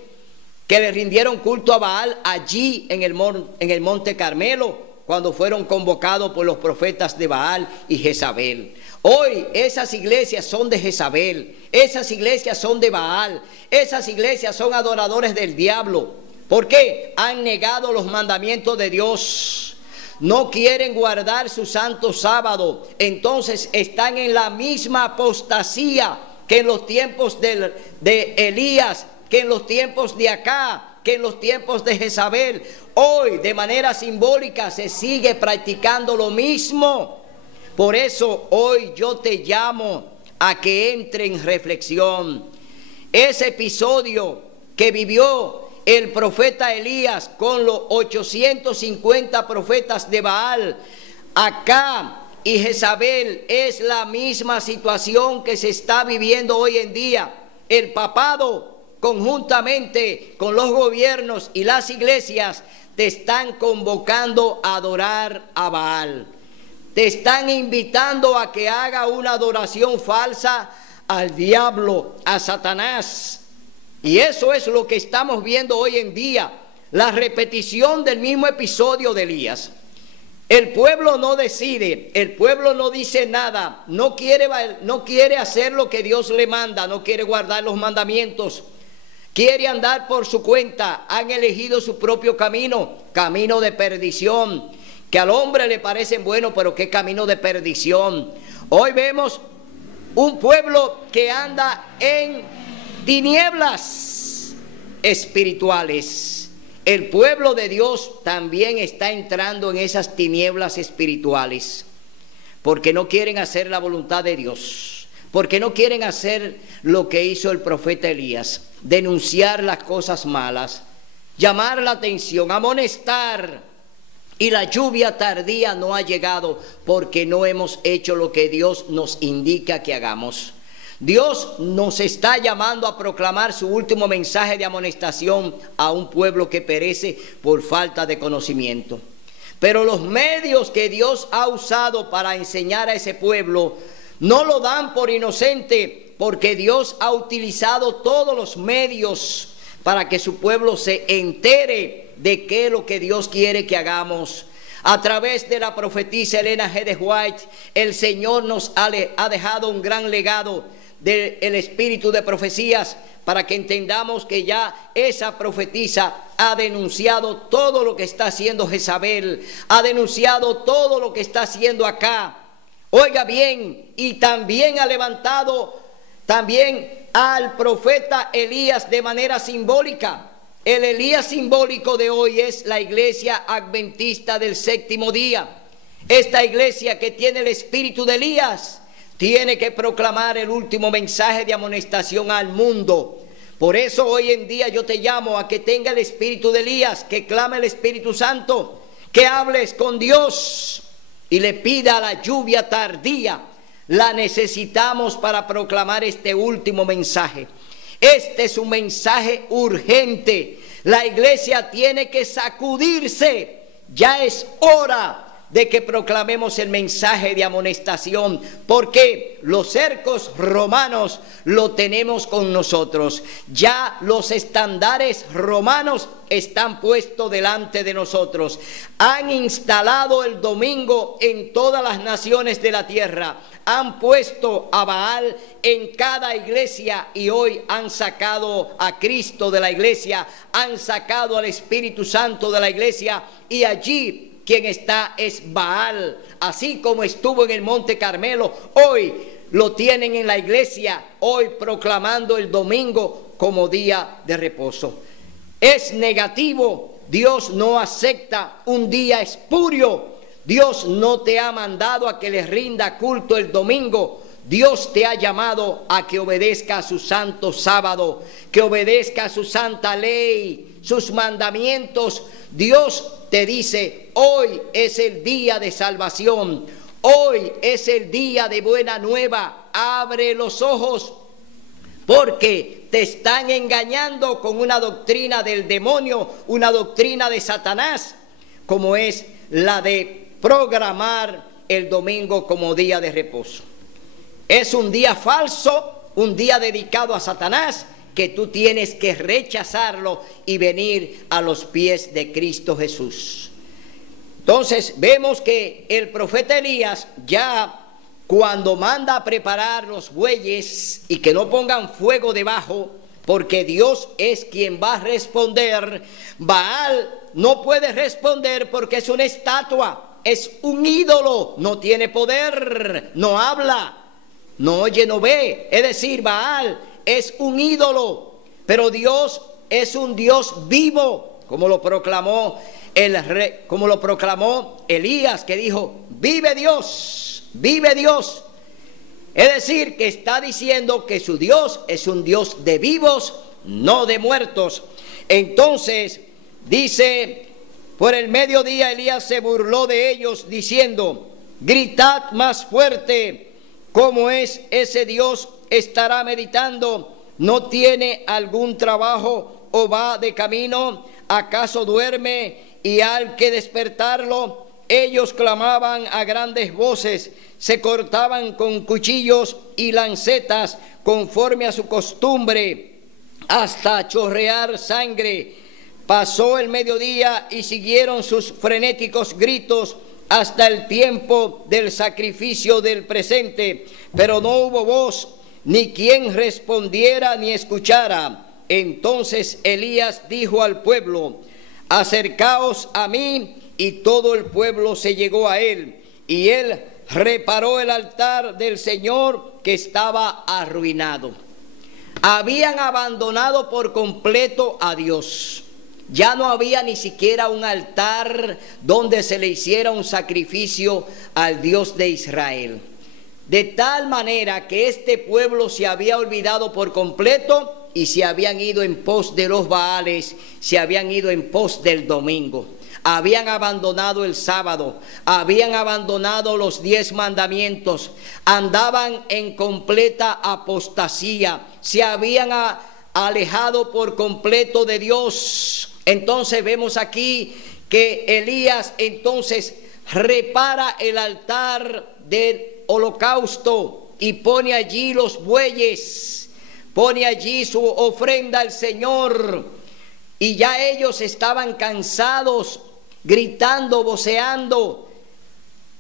que le rindieron culto a Baal allí en el Monte Carmelo, cuando fueron convocados por los profetas de Baal y Jezabel. Hoy esas iglesias son de Jezabel, esas iglesias son de Baal, esas iglesias son adoradores del diablo. ¿Por qué? Han negado los mandamientos de Dios, no quieren guardar su santo sábado. Entonces están en la misma apostasía que en los tiempos de Elías, que en los tiempos de Acá, que en los tiempos de Jezabel. Hoy de manera simbólica se sigue practicando lo mismo. Por eso hoy yo te llamo a que entre en reflexión. Ese episodio que vivió el profeta Elías con los 850 profetas de Baal, Acá y Jezabel, es la misma situación que se está viviendo hoy en día. El papado, conjuntamente con los gobiernos y las iglesias, te están convocando a adorar a Baal. Te están invitando a que haga una adoración falsa al diablo, a Satanás. Y eso es lo que estamos viendo hoy en día, la repetición del mismo episodio de Elías. El pueblo no decide, el pueblo no dice nada, no quiere hacer lo que Dios le manda, no quiere guardar los mandamientos. Quiere andar por su cuenta, han elegido su propio camino, camino de perdición, que al hombre le parecen buenos, pero qué camino de perdición. Hoy vemos un pueblo que anda en tinieblas espirituales. El pueblo de Dios también está entrando en esas tinieblas espirituales, porque no quieren hacer la voluntad de Dios, porque no quieren hacer lo que hizo el profeta Elías, denunciar las cosas malas, llamar la atención, amonestar. Y la lluvia tardía no ha llegado porque no hemos hecho lo que Dios nos indica que hagamos. Dios nos está llamando a proclamar su último mensaje de amonestación a un pueblo que perece por falta de conocimiento. Pero los medios que Dios ha usado para enseñar a ese pueblo no lo dan por inocente, porque Dios ha utilizado todos los medios para que su pueblo se entere de qué es lo que Dios quiere que hagamos. A través de la profetisa Elena G. de White, el Señor nos ha dejado un gran legado del espíritu de profecías, para que entendamos que ya esa profetisa ha denunciado todo lo que está haciendo Jezabel, ha denunciado todo lo que está haciendo acá. Oiga bien, y también ha levantado también al profeta Elías de manera simbólica. El Elías simbólico de hoy es la iglesia adventista del séptimo día. Esta iglesia que tiene el espíritu de Elías tiene que proclamar el último mensaje de amonestación al mundo. Por eso hoy en día yo te llamo a que tenga el espíritu de Elías, que clame el Espíritu Santo, que hables con Dios y le pida la lluvia tardía. La necesitamos para proclamar este último mensaje. Este es un mensaje urgente. La iglesia tiene que sacudirse. Ya es hora de que proclamemos el mensaje de amonestación, porque los cercos romanos lo tenemos con nosotros. Ya los estandares romanos están puestos delante de nosotros. Han instalado el domingo en todas las naciones de la tierra. Han puesto a Baal en cada iglesia y hoy han sacado a Cristo de la iglesia, han sacado al Espíritu Santo de la iglesia, y allí quien está es Baal. Así como estuvo en el Monte Carmelo, hoy lo tienen en la iglesia, hoy proclamando el domingo como día de reposo. Es negativo. Dios no acepta un día espurio. Dios no te ha mandado a que le rinda culto el domingo. Dios te ha llamado a que obedezca a su santo sábado, que obedezca a su santa ley, sus mandamientos. Dios te dice: hoy es el día de salvación, hoy es el día de buena nueva. Abre los ojos, porque te están engañando con una doctrina del demonio, una doctrina de Satanás, como es la de programar el domingo como día de reposo. Es un día falso, un día dedicado a Satanás, que tú tienes que rechazarlo y venir a los pies de Cristo Jesús. Entonces vemos que el profeta Elías, ya cuando manda a preparar los bueyes y que no pongan fuego debajo, porque Dios es quien va a responder. Baal no puede responder porque es una estatua, es un ídolo, no tiene poder, no habla, no oye, no ve. Es decir, Baal es un ídolo, pero Dios es un Dios vivo, como lo proclamó el rey, como lo proclamó Elías, que dijo: vive Dios, vive Dios. Es decir, que está diciendo que su Dios es un Dios de vivos, no de muertos. Entonces dice: por el mediodía Elías se burló de ellos, diciendo: gritad más fuerte. ¿Cómo es ese Dios? Estará meditando, no tiene algún trabajo o va de camino. ¿Acaso duerme y hay que despertarlo? Ellos clamaban a grandes voces, se cortaban con cuchillos y lancetas conforme a su costumbre, hasta chorrear sangre. Pasó el mediodía y siguieron sus frenéticos gritos hasta el tiempo del sacrificio del presente, pero no hubo voz, ni quien respondiera ni escuchara. Entonces Elías dijo al pueblo: acercaos a mí. Y todo el pueblo se llegó a él, y él reparó el altar del Señor, que estaba arruinado. Habían abandonado por completo a Dios. Ya no había ni siquiera un altar donde se le hiciera un sacrificio al Dios de Israel. De tal manera que este pueblo se había olvidado por completo y se habían ido en pos de los Baales, se habían ido en pos del domingo. Habían abandonado el sábado, habían abandonado los 10 mandamientos, andaban en completa apostasía, se habían alejado por completo de Dios. Entonces vemos aquí que Elías entonces repara el altar del holocausto y pone allí los bueyes, pone allí su ofrenda al Señor, y ya ellos estaban cansados, gritando, voceando.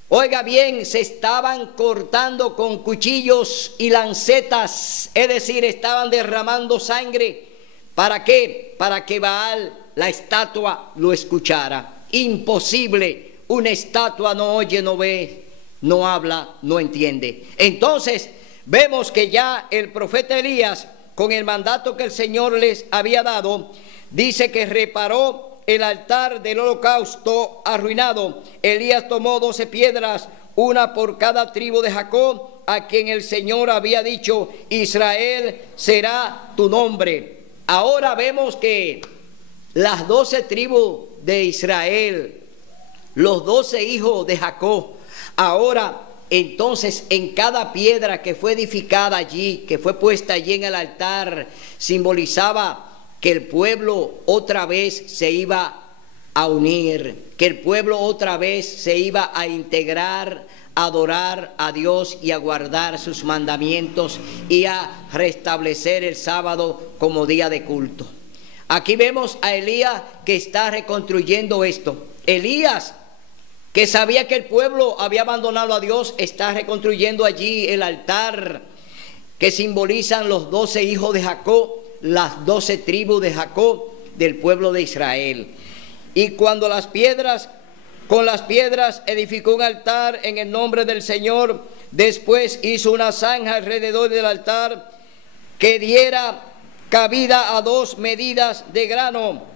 Oiga bien, se estaban cortando con cuchillos y lancetas, es decir, estaban derramando sangre. ¿Para qué? Para que Baal, la estatua, lo escuchara. Imposible, una estatua no oye, no ve, no habla, no entiende. Entonces vemos que ya el profeta Elías, con el mandato que el Señor les había dado, dice que reparó el altar del holocausto arruinado. Elías tomó 12 piedras, una por cada tribu de Jacob, a quien el Señor había dicho: Israel será tu nombre. Ahora vemos que las 12 tribus de Israel, los 12 hijos de Jacob, ahora entonces en cada piedra que fue edificada allí, que fue puesta allí en el altar, simbolizaba que el pueblo otra vez se iba a unir, que el pueblo otra vez se iba a integrar, a adorar a Dios y a guardar sus mandamientos y a restablecer el sábado como día de culto. Aquí vemos a Elías que está reconstruyendo esto. Elías, que sabía que el pueblo había abandonado a Dios, está reconstruyendo allí el altar que simbolizan los 12 hijos de Jacob, las 12 tribus de Jacob, del pueblo de Israel. Y cuando con las piedras edificó un altar en el nombre del Señor, después hizo una zanja alrededor del altar que diera cabida a 2 medidas de grano.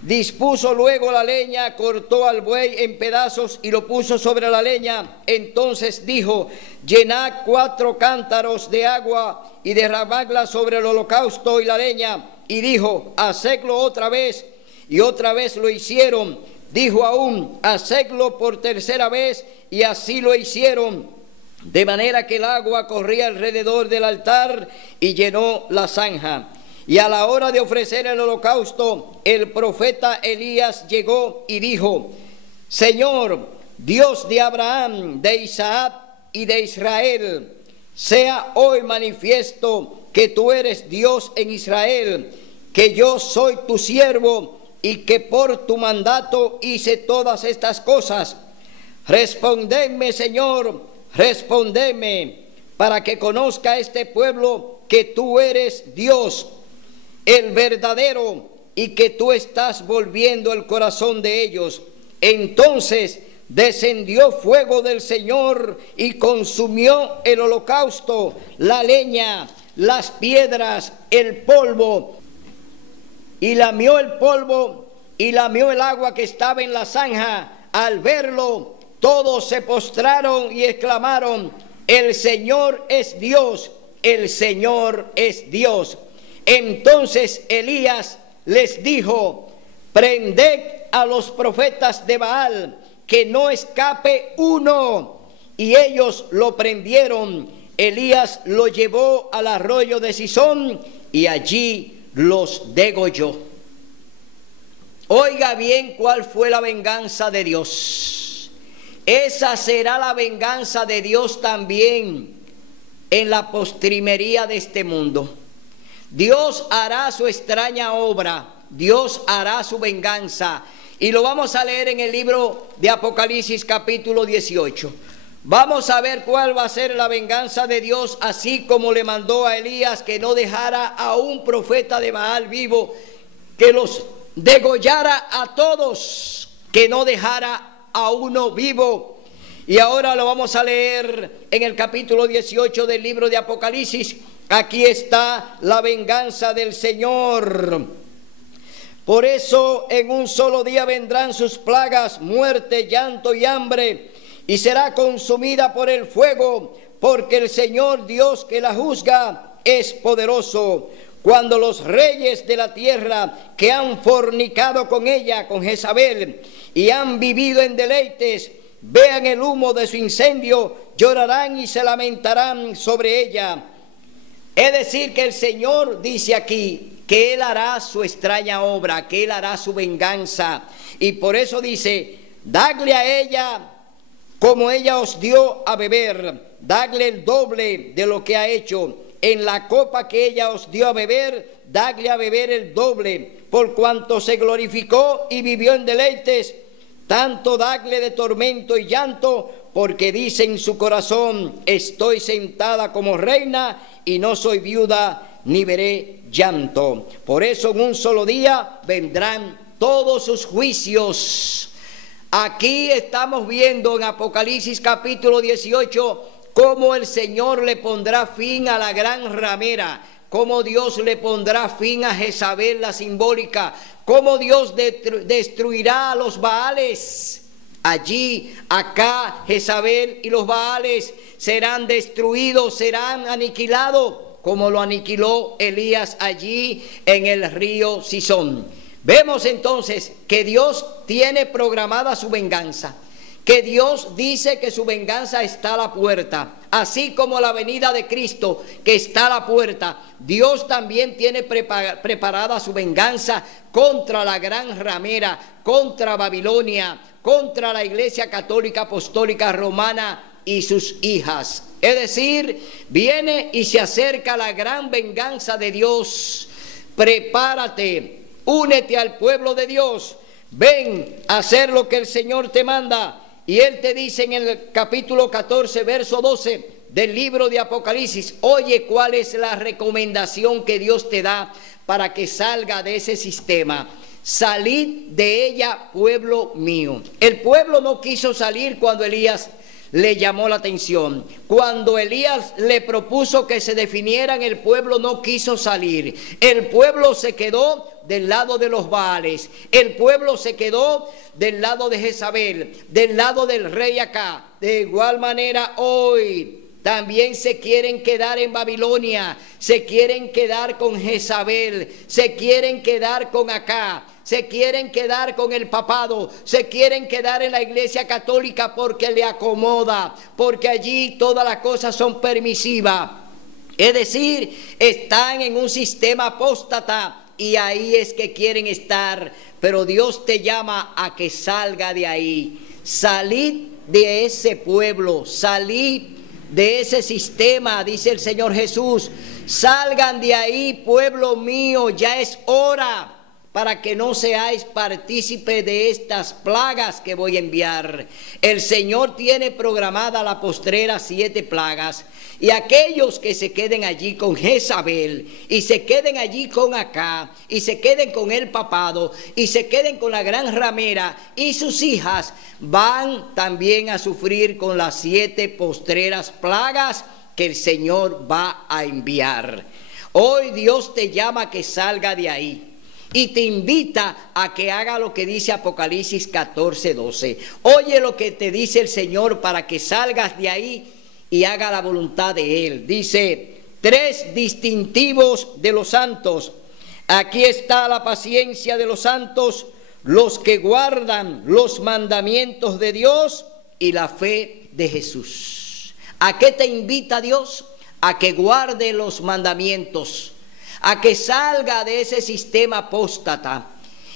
Dispuso luego la leña, cortó al buey en pedazos y lo puso sobre la leña. Entonces dijo: llenad 4 cántaros de agua y derramadla sobre el holocausto y la leña. Y dijo: hacedlo otra vez. Y otra vez lo hicieron. Dijo aún: hacedlo por tercera vez. Y así lo hicieron. De manera que el agua corría alrededor del altar y llenó la zanja. Y a la hora de ofrecer el holocausto, el profeta Elías llegó y dijo: Señor, Dios de Abraham, de Isaac y de Israel, sea hoy manifiesto que tú eres Dios en Israel, que yo soy tu siervo y que por tu mandato hice todas estas cosas. Respondedme, Señor, respondedme, para que conozca este pueblo que tú eres Dios, el verdadero, y que tú estás volviendo el corazón de ellos. Entonces descendió fuego del Señor y consumió el holocausto, la leña, las piedras, el polvo, y lamió el polvo y lamió el agua que estaba en la zanja. Al verlo, todos se postraron y exclamaron: el Señor es Dios, el Señor es Dios. Entonces Elías les dijo: prended a los profetas de Baal, que no escape uno. Y ellos lo prendieron. Elías lo llevó al arroyo de Cisón y allí los degolló. Oiga bien cuál fue la venganza de Dios. Esa será la venganza de Dios también en la postrimería de este mundo. Dios hará su extraña obra, Dios hará su venganza, y lo vamos a leer en el libro de Apocalipsis capítulo 18. Vamos a ver cuál va a ser la venganza de Dios, así como le mandó a Elías que no dejara a un profeta de Baal vivo, que los degollara a todos, que no dejara a uno vivo. Y ahora lo vamos a leer en el capítulo 18 del libro de Apocalipsis. Aquí está la venganza del Señor. Por eso en un solo día vendrán sus plagas, muerte, llanto y hambre, y será consumida por el fuego, porque el Señor Dios que la juzga es poderoso. Cuando los reyes de la tierra que han fornicado con ella, con Jezabel, y han vivido en deleites, vean el humo de su incendio, llorarán y se lamentarán sobre ella. Es decir, que el Señor dice aquí que Él hará su extraña obra, que Él hará su venganza. Y por eso dice, dadle a ella como ella os dio a beber, dadle el doble de lo que ha hecho. En la copa que ella os dio a beber, dadle a beber el doble, por cuanto se glorificó y vivió en deleites. Tanto dadle de tormento y llanto, porque dice en su corazón, estoy sentada como reina y no soy viuda ni veré llanto. Por eso en un solo día vendrán todos sus juicios. Aquí estamos viendo en Apocalipsis capítulo 18 cómo el Señor le pondrá fin a la gran ramera, cómo Dios le pondrá fin a Jezabel la simbólica, cómo Dios destruirá a los Baales. Allí, acá, Jezabel y los Baales serán destruidos, serán aniquilados, como lo aniquiló Elías allí en el río Sison. Vemos entonces que Dios tiene programada su venganza, que Dios dice que su venganza está a la puerta, así como la venida de Cristo que está a la puerta. Dios también tiene preparada su venganza contra la gran ramera, contra Babilonia, contra la Iglesia Católica Apostólica Romana y sus hijas. Es decir, viene y se acerca la gran venganza de Dios. Prepárate, únete al pueblo de Dios, ven a hacer lo que el Señor te manda. Y Él te dice en el capítulo 14, verso 12 del libro de Apocalipsis, oye cuál es la recomendación que Dios te da para que salga de ese sistema. Salid de ella, pueblo mío. El pueblo no quiso salir cuando Elías le llamó la atención. Cuando Elías le propuso que se definieran, el pueblo no quiso salir. El pueblo se quedó del lado de los Baales. El pueblo se quedó del lado de Jezabel, del lado del rey acá. De igual manera hoy también se quieren quedar en Babilonia, se quieren quedar con Jezabel, se quieren quedar con acá, se quieren quedar con el papado, se quieren quedar en la Iglesia Católica porque le acomoda, porque allí todas las cosas son permisivas. Es decir, están en un sistema apóstata y ahí es que quieren estar. Pero Dios te llama a que salga de ahí. Salid de ese pueblo, salid de ese sistema, dice el Señor Jesús. Salgan de ahí, pueblo mío, ya es hora, para que no seáis partícipe de estas plagas que voy a enviar. El Señor tiene programada la postrera 7 plagas. Y aquellos que se queden allí con Jezabel, y se queden allí con Acá, y se queden con el papado, y se queden con la gran ramera y sus hijas, van también a sufrir con las 7 postreras plagas que el Señor va a enviar. Hoy Dios te llama a que salga de ahí. Y te invita a que haga lo que dice Apocalipsis 14, 12. Oye lo que te dice el Señor para que salgas de ahí y haga la voluntad de Él. Dice, 3 distintivos de los santos. Aquí está la paciencia de los santos, los que guardan los mandamientos de Dios y la fe de Jesús. ¿A qué te invita Dios? A que guarde los mandamientos, a que salga de ese sistema apóstata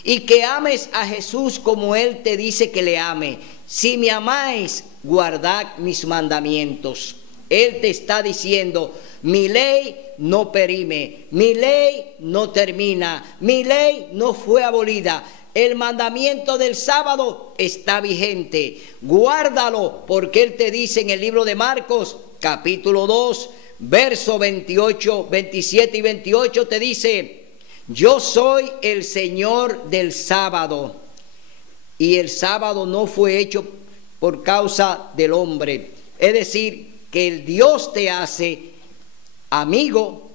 y que ames a Jesús como Él te dice que le ame. Si me amáis, guardad mis mandamientos. Él te está diciendo, mi ley no perime, mi ley no termina, mi ley no fue abolida. El mandamiento del sábado está vigente. Guárdalo, porque Él te dice en el libro de Marcos, capítulo 2, verso 28, 27 y 28, te dice, yo soy el Señor del sábado. Y el sábado no fue hecho por causa del hombre. Es decir, que el Dios te hace amigo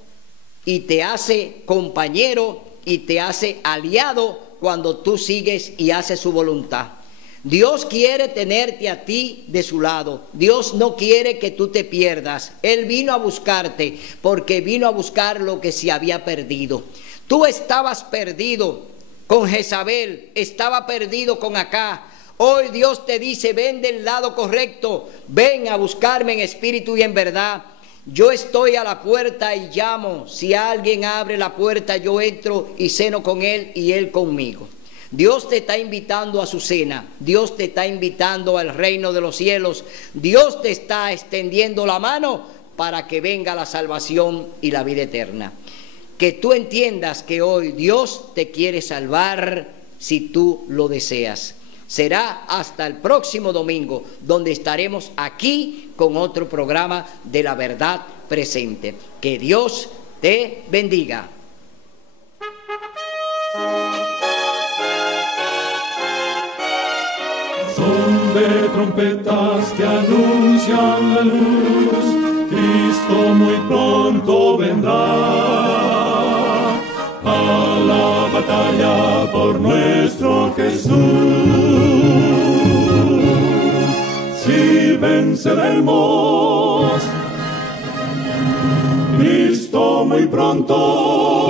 y te hace compañero y te hace aliado cuando tú sigues y haces su voluntad. Dios quiere tenerte a ti de su lado. Dios no quiere que tú te pierdas. Él vino a buscarte porque vino a buscar lo que se había perdido. Tú estabas perdido con Jezabel, estaba perdido con Acá. Hoy Dios te dice, ven del lado correcto, ven a buscarme en espíritu y en verdad. Yo estoy a la puerta y llamo. Si alguien abre la puerta, yo entro y ceno con él y él conmigo. Dios te está invitando a su cena. Dios te está invitando al reino de los cielos. Dios te está extendiendo la mano para que venga la salvación y la vida eterna. Que tú entiendas que hoy Dios te quiere salvar si tú lo deseas. Será hasta el próximo domingo, donde estaremos aquí con otro programa de La Verdad Presente. Que Dios te bendiga. Son de trompetas que anuncian la luz, Cristo muy pronto vendrá. A la batalla por nuestro Jesús, si venceremos, Cristo muy pronto